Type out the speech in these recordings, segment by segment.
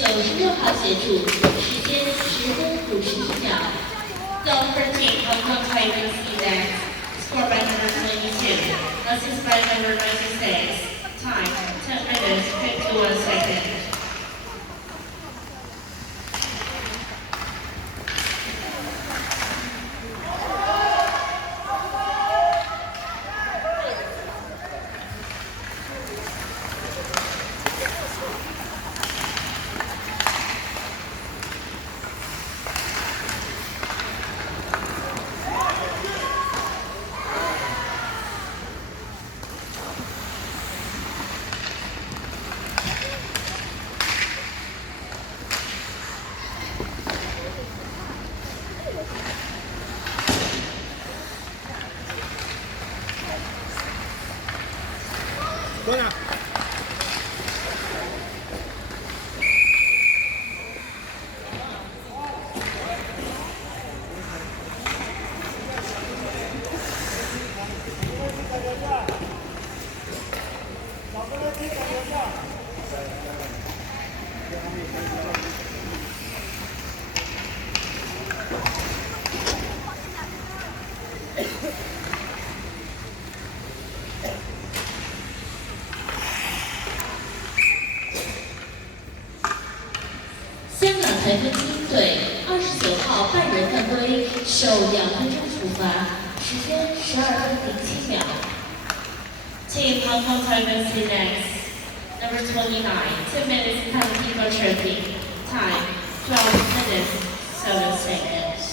96号协助，时间10分51秒。Zone 13, Hong Kong Tigers next. Score by number 22. Assist by number 96. Time 10 minutes 51 seconds. 多少？香港台风精英队29号半人犯规，受2分钟处罚，时间12分07秒。Team Hong Kong Tigers next. Number 29, 10 minutes penalty for tripping. Time 12 minutes 7 seconds.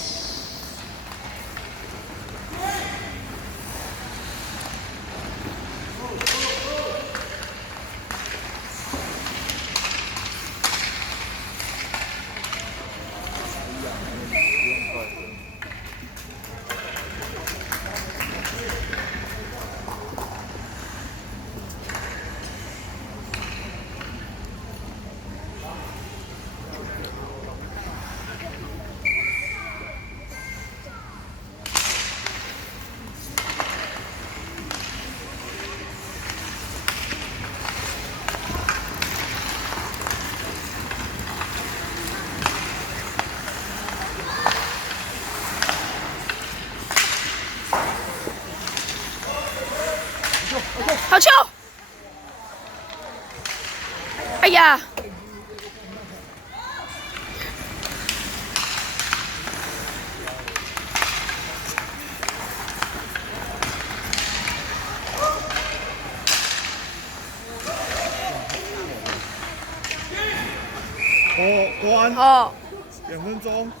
好球！哎呀！国安哦， 2分钟。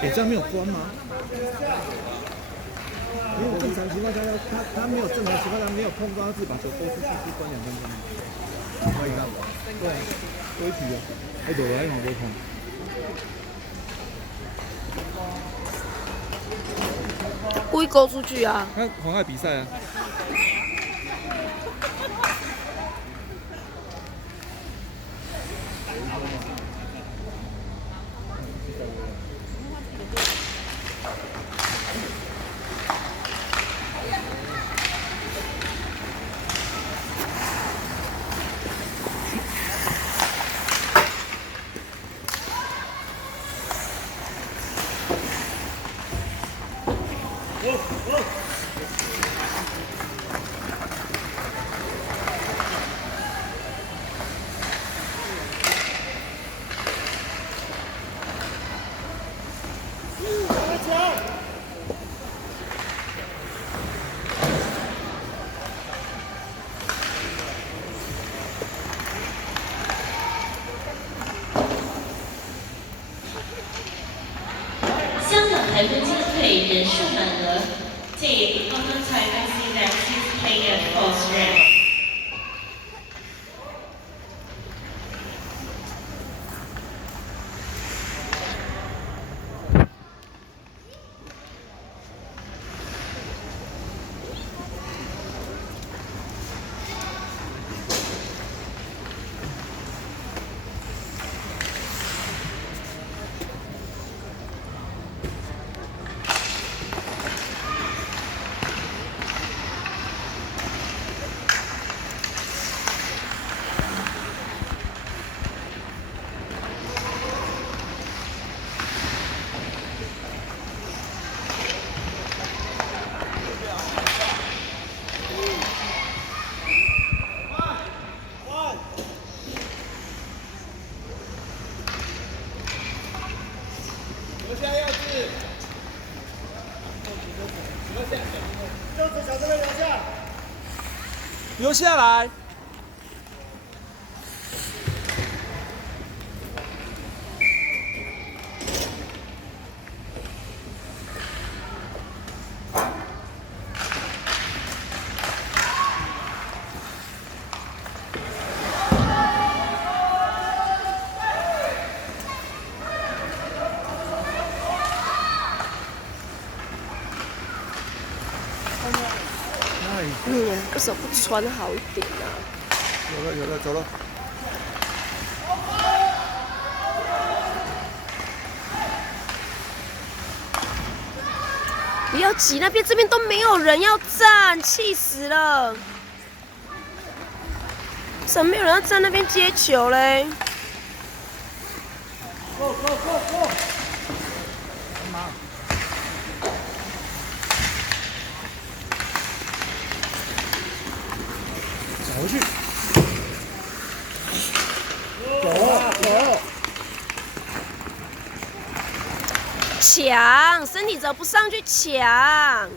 这样没有关吗？没有正常情况下，他没有正常情况下没有碰到，他自己把球拨出去是关2分钟。可以看吗？对，规矩啊，喺度喺我冇碰。故意勾出去啊！那妨碍比赛啊！香港台风精英队人数满额。Team Hong Kong Tigers next is playing at false rank. 1留下来。为什么不穿好一点啊？有了，走了。不要挤，那边这边都没有人要站，气死了！怎么没有人要站那边接球嘞？ Go go go go！ 走回去，走。抢，身体怎么不上去抢？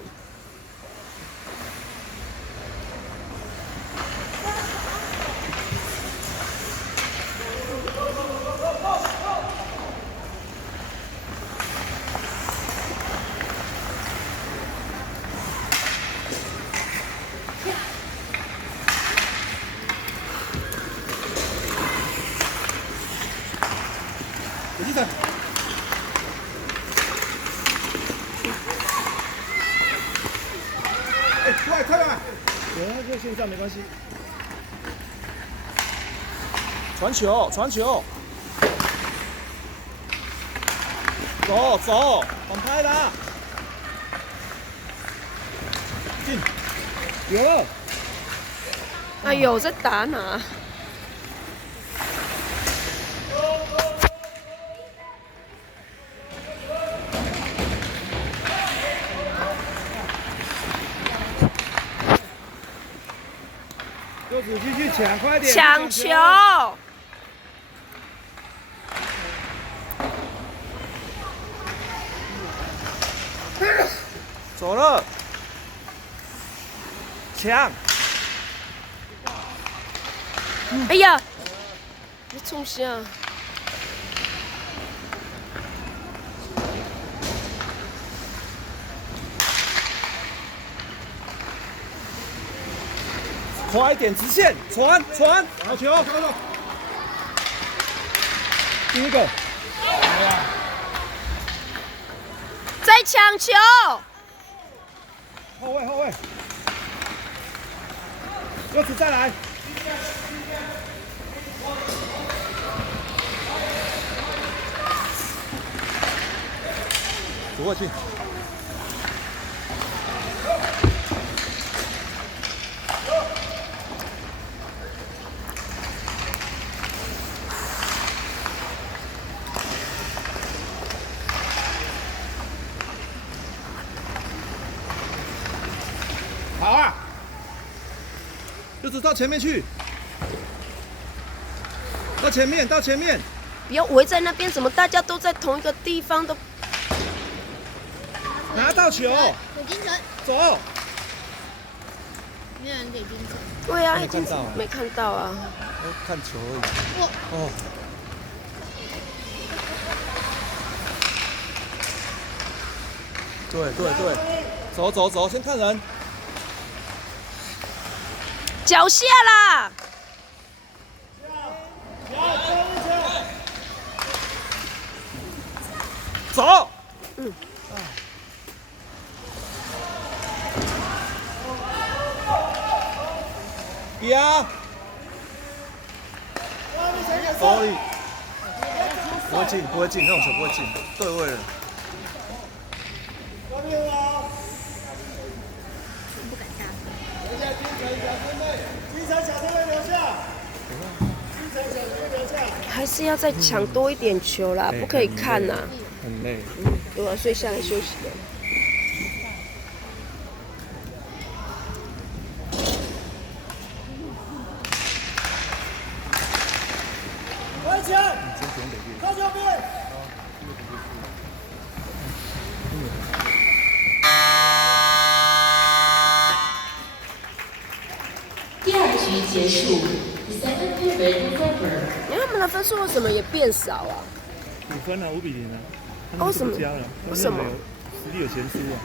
有进程。哎，出来，快点！有人就先这样没关系。传球，传球。走走，往开啦！进，有了。哎呦，在打哪？ 柚子继续抢，快点！抢球！走了，抢！哎呀，你冲啥？快一点，直线传，好球，看到。第一个。在抢球。后卫。柚子再来。走过去。 好啊！柚子到前面去，到前面。不要围在那边，怎么大家都在同一个地方都？拿到球，给金城，走。没有人给金城。对啊，已经没看到啊没看到啊。看球而已。哦。对，走，先看人。 脚下啦！走。呀。可以。不会进，那种球不会进，对位了。不敢大声。留下金城小师妹，金城小师妹留下。金城小师妹留下。还是要再抢多一点球啦，不可以看呐。很累。对啊，所以下来休息了。快抢！靠右边。第二局结束 ，The second period is over。你看他们的分数为什么也变少啊？ 5分啊，5比0啊，他们为什么不加了，为什么实力有悬殊啊。